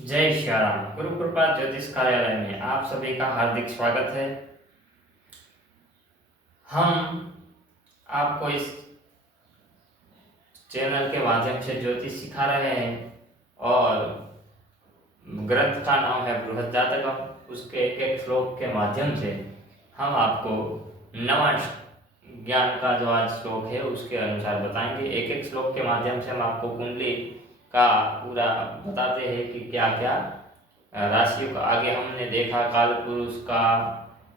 जय श्री राम। गुरु कृपा ज्योतिष कार्यालय में आप सभी का हार्दिक स्वागत है। हम आपको इस चैनल के माध्यम से ज्योतिष सिखा रहे हैं और ग्रंथ का नाम है बृहज्जातकम। उसके एक एक श्लोक के माध्यम से हम आपको नवांश ज्ञान का जो आज श्लोक है उसके अनुसार बताएंगे। एक एक श्लोक के माध्यम से हम आपको कुंडली का पूरा बताते हैं कि क्या क्या राशियों का। आगे हमने देखा काल पुरुष का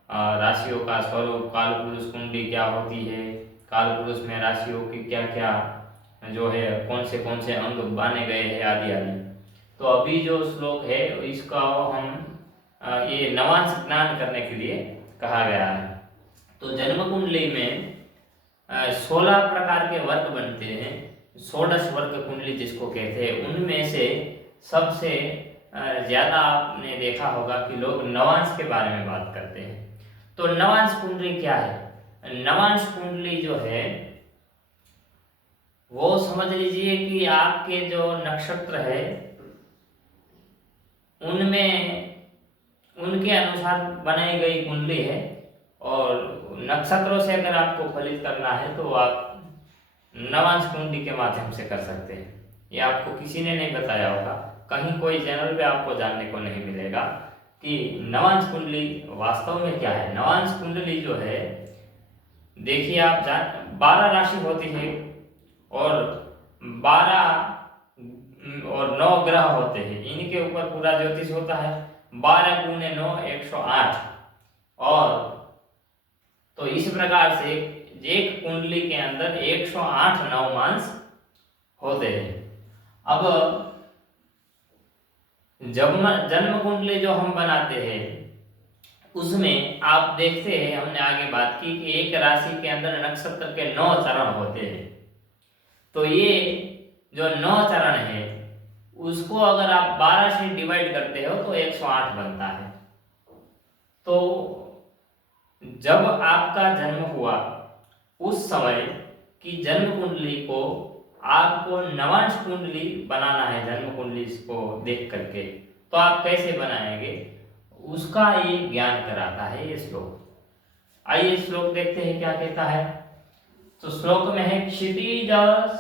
राशियों का स्वरूप, काल पुरुष कुंडली क्या होती है, काल पुरुष में राशियों की क्या क्या जो है कौन से अंग बाने गए हैं आदि आदि। तो अभी जो श्लोक है इसका हम ये नवांश ज्ञान करने के लिए कहा गया है। तो जन्म कुंडली में 16 प्रकार के वर्ग बनते हैं। षोडश वर्ग कुंडली जिसको कहते हैं, उनमें से सबसे ज्यादा आपने देखा होगा कि लोग नवांश के बारे में बात करते हैं। तो नवांश कुंडली क्या है? नवांश कुंडली जो है वो समझ लीजिए कि आपके जो नक्षत्र है उनमें उनके अनुसार बनाई गई कुंडली है। और नक्षत्रों से अगर आपको फलित करना है तो आप नवांश कुंडली के माध्यम से कर सकते हैं। ये आपको किसी ने नहीं बताया होगा, कहीं कोई चैनल पे आपको जानने को नहीं मिलेगा कि नवांश कुंडली वास्तव में क्या है। नवांश कुंडली जो है, देखिए आप 12 राशि होती है और 12 और 9 ग्रह होते हैं, इनके ऊपर पूरा ज्योतिष होता है। 12 गुने 9 108। और तो इस प्रकार से एक कुंडली के अंदर 108 नवमांस होते हैं। अब जब जन्म कुंडली जो हम बनाते हैं उसमें आप देखते हैं, हमने आगे बात की कि एक राशि के अंदर नक्षत्र के 9 चरण होते हैं। तो ये जो 9 चरण है उसको अगर आप 12 से डिवाइड करते हो तो 108 बनता है। तो जब आपका जन्म हुआ उस समय की जन्म कुंडली को आपको नवांश कुंडली बनाना है। जन्म कुंडली को देख करके तो आप कैसे बनाएंगे उसका ये ज्ञान कराता है ये श्लोक। आइए श्लोक देखते हैं क्या कहता है। तो श्लोक में है क्षितिज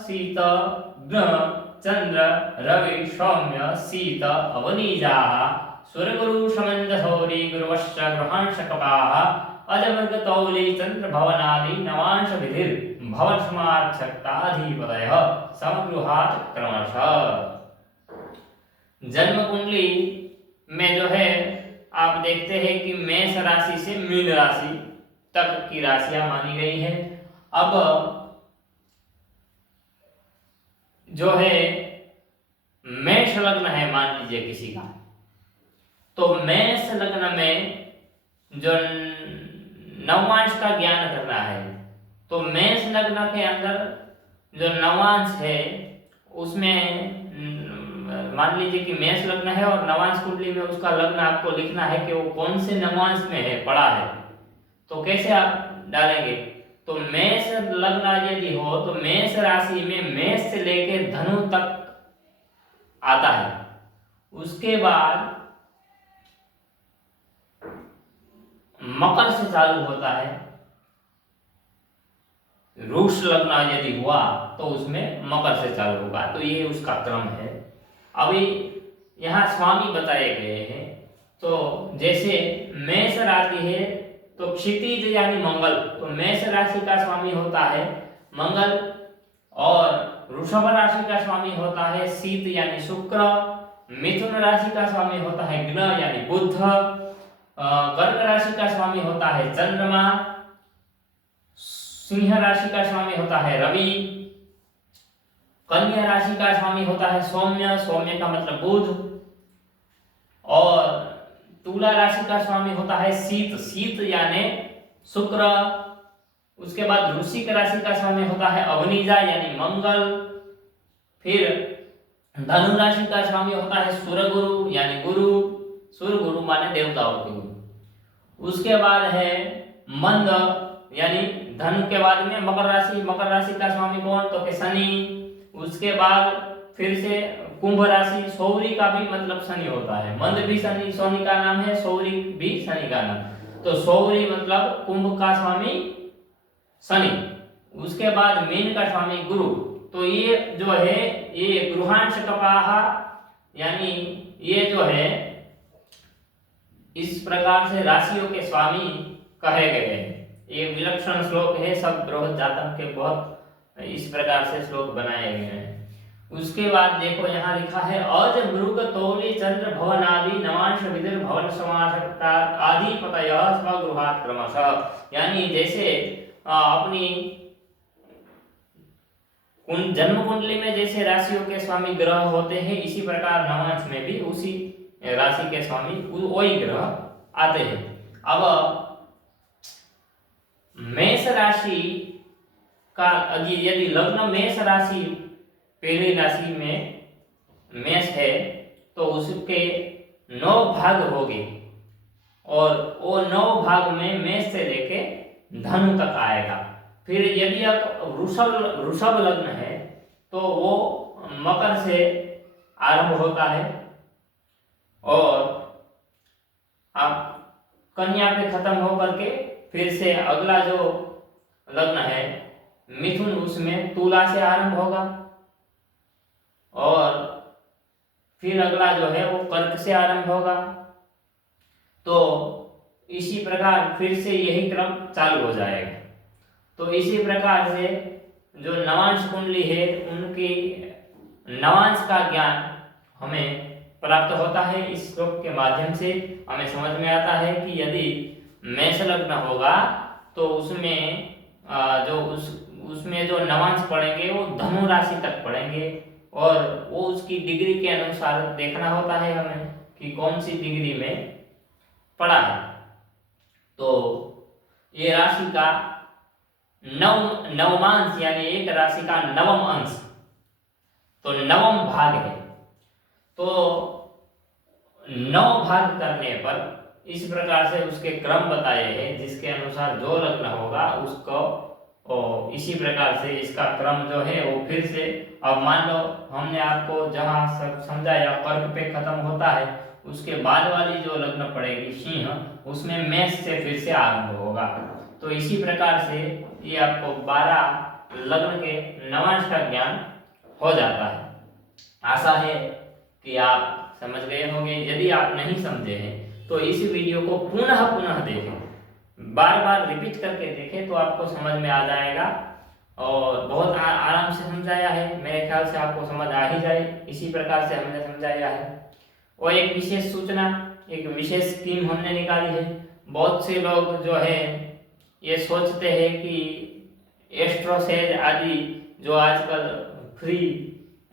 शीत चंद्र रवि सौम्य शीत अवनीजा सूर्यगुरु समंद सौरी गुरुवश्च ग्रहांश कपाः अजवर्ग तौली चंद्र भवनादि नवांश विधिर भवन समार्थकताधिपतय समगृहात क्रमशः। जन्म कुंडली में जो है आप देखते हैं कि मेष राशि से मीन राशि तक की राशियां मानी गई है। अब जो है मेष लग्न है मान लीजिए किसी का, तो मेष लग्न में जो नवांश का ज्ञान करना है तो मेष लग्न के अंदर जो नवांश है उसमें मान लीजिए कि मेष लग्न है और नवांश कुंडली में उसका लग्न आपको लिखना है कि वो कौन से नवांश में है पड़ा है। तो कैसे आप डालेंगे? तो मेष लग्न यदि हो तो मेष राशि में मेष से लेकर धनु तक आता है। उसके बाद मकर से चालू होता है। वृष लग्न यदि हुआ तो उसमें मकर से चालू होगा। तो ये उसका क्रम है। अभी यहाँ स्वामी बताए गए हैं। तो जैसे मेष राशि है तो क्षितिज यानी मंगल, तो मेष राशि का स्वामी होता है मंगल। और वृषभ राशि का स्वामी होता है शीत यानी शुक्र। मिथुन राशि का स्वामी होता है ग्रह यानी बुध। कर्क राशि का स्वामी होता है चंद्रमा। सिंह राशि का स्वामी होता है रवि। कन्या राशि का स्वामी होता है सौम्य, सौम्य का मतलब बुध। और तुला राशि का स्वामी होता है शीत, शीत यानी शुक्र। उसके बाद वृश्चिक राशि का स्वामी होता है अवनीजा यानी मंगल। फिर धनु राशि का स्वामी होता है सूर्य गुरु यानी गुरु। सूर्य गुरु माने देवताओं के गुरु। उसके बाद है मंद यानी धनु के बाद में मकर राशि, मकर राशि का स्वामी कौन? तो के शनि। उसके बाद फिर से कुंभ राशि, सौरी का भी मतलब शनि होता है, मंद भी शनि का नाम है, सौरी भी शनि का नाम। तो सौरी मतलब कुंभ का स्वामी शनि, उसके बाद मीन का स्वामी गुरु। तो ये जो है ये गृहांश कपाह, यानी ये जो है इस प्रकार से राशियों के स्वामी कहे गए हैं। ये विलक्षण श्लोक है, सब बृहद जातक के बहुत इस प्रकार से श्लोक बनाए गए हैं। उसके बाद देखो यहाँ लिखा है अज मृग तौली चंद्र भवन आदि नवांश विदिर भवन समासक्ता आदि पतय स्वगृहात् क्रमशः। यानी जैसे अपनी जन्म कुंडली में जैसे राशियों के स्वामी ग्रह होते हैं, इसी प्रकार नवांश में भी उसी राशि के स्वामी वही ग्रह आते हैं। अब मेष राशि का यदि लग्न मेष राशि पहली राशि में मेष है तो उसके 9 भाग होंगे, और वो 9 भाग में मेष से लेके धनु तक आएगा। फिर यदि आप वृषभ लग्न है तो वो मकर से आरंभ होता है, और आप कन्या पे खत्म होकर के फिर से अगला जो लग्न है मिथुन, उसमें तुला से आरंभ होगा, और फिर अगला जो है वो कर्क से आरंभ होगा। तो इसी प्रकार फिर से यही क्रम चालू हो जाएगा। तो इसी प्रकार से जो नवांश कुंडली है उनकी नवांश का ज्ञान हमें प्राप्त होता है। इस श्लोक के माध्यम से हमें समझ में आता है कि यदि मेष लग्न होगा तो उसमें उसमें जो नवांश पढ़ेंगे वो धनु राशि तक पढ़ेंगे, और वो उसकी डिग्री के अनुसार देखना होता है हमें कि कौन सी डिग्री में पढ़ा है। तो ये राशि का नवमांश यानी एक राशि का नवम अंश, तो नवम भाग है। तो 9 भाग करने पर इस प्रकार से उसके क्रम बताए हैं, जिसके अनुसार जो लग्न होगा उसको इसी प्रकार से इसका क्रम जो है वो फिर से, अब मान लो हमने आपको जहाँ समझाया कर्क पे खत्म होता है, उसके बाद वाली जो लग्न पड़ेगी सिंह, उसमें मेष से फिर से आरंभ होगा। तो इसी प्रकार से ये आपको 12 लग्न के नवांश का ज्ञान हो जाता है। आशा है कि आप समझ गए होंगे। यदि आप नहीं समझे हैं तो इस वीडियो को पुनः देखें, बार बार रिपीट करके देखें तो आपको समझ में आ जाएगा, और बहुत आराम से समझाया है, मेरे ख्याल से आपको समझ आ ही जाए। इसी प्रकार से हमने समझाया है। और एक विशेष सूचना, एक विशेष स्कीम हमने निकाली है। बहुत से लोग जो है ये सोचते हैं कि एस्ट्रोसेज आदि जो आजकल फ्री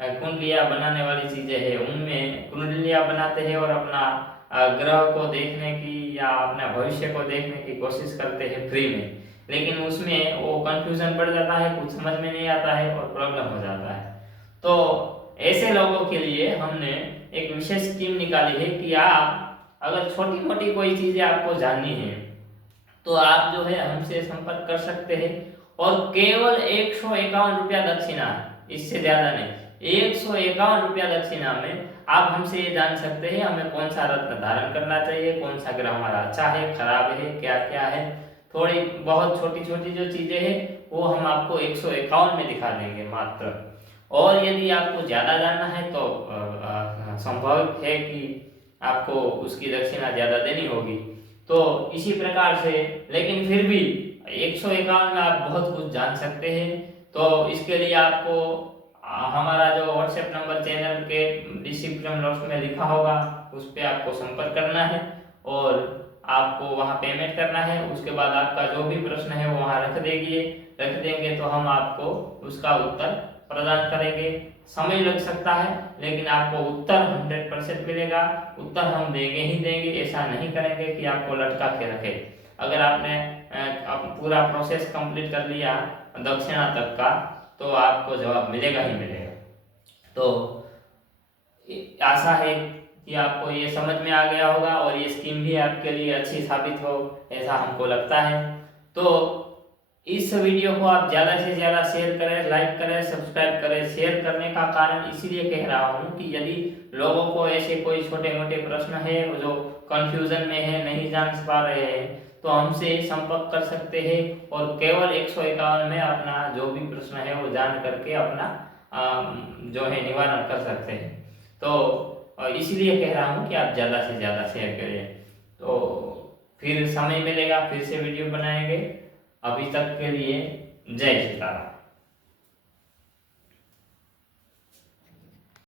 कुंडलियां बनाने वाली चीजें हैं, उनमें कुंडलियां बनाते हैं और अपना ग्रह को देखने की या अपना भविष्य को देखने की कोशिश करते हैं फ्री में, लेकिन उसमें वो कंफ्यूजन बढ़ जाता है, कुछ समझ में नहीं आता है और प्रॉब्लम हो जाता है। तो ऐसे लोगों के लिए हमने एक विशेष स्कीम निकाली है कि आप अगर छोटी मोटी कोई चीजें आपको जाननी है तो आप जो है हमसे संपर्क कर सकते हैं, और केवल 151 रुपया दक्षिणा, इससे ज्यादा नहीं, 151 रुपया दक्षिणा में आप हमसे ये जान सकते हैं हमें कौन सा रत्न धारण करना चाहिए, कौन सा ग्रह हमारा अच्छा है, खराब है, क्या क्या है। थोड़ी बहुत छोटी छोटी जो चीजें हैं वो हम आपको 151 में दिखा देंगे मात्र। और यदि आपको ज्यादा जानना है तो संभव है कि आपको उसकी दक्षिणा ज्यादा देनी होगी। तो इसी प्रकार से, लेकिन फिर भी 151 में आप बहुत कुछ जान सकते हैं। तो इसके लिए आपको हमारा जो व्हाट्सएप नंबर चैनल के डिस्क्रिप्शन बॉक्स में लिखा होगा उस पर आपको संपर्क करना है, और आपको वहां पेमेंट करना है। उसके बाद आपका जो भी प्रश्न है वो वहां रख देंगे तो हम आपको उसका उत्तर प्रदान करेंगे। समय लग सकता है लेकिन आपको उत्तर 100% मिलेगा। उत्तर हम देंगे ही देंगे, ऐसा नहीं करेंगे कि आपको लटका के रखे। अगर आपने पूरा प्रोसेस कंप्लीट कर लिया दक्षिणा तक का तो आपको जवाब मिलेगा ही मिलेगा। तो आशा है कि आपको ये समझ में आ गया होगा और ये स्कीम भी आपके लिए अच्छी साबित हो, ऐसा हमको लगता है। तो इस वीडियो को आप ज़्यादा से ज़्यादा शेयर करें, लाइक करें, सब्सक्राइब करें। शेयर करने का कारण इसीलिए कह रहा हूँ कि यदि लोगों को ऐसे कोई छोटे मोटे प्रश्न है जो कंफ्यूजन में है, नहीं जान पा रहे हैं, तो हमसे संपर्क कर सकते हैं और केवल 151 में अपना जो भी प्रश्न है वो जान करके अपना जो है निवारण कर सकते हैं। तो इसलिए कह रहा हूँ कि आप ज़्यादा से ज़्यादा शेयर करें। तो फिर समय मिलेगा फिर से वीडियो बनाएंगे। अभी तक के लिए जय सीताराम।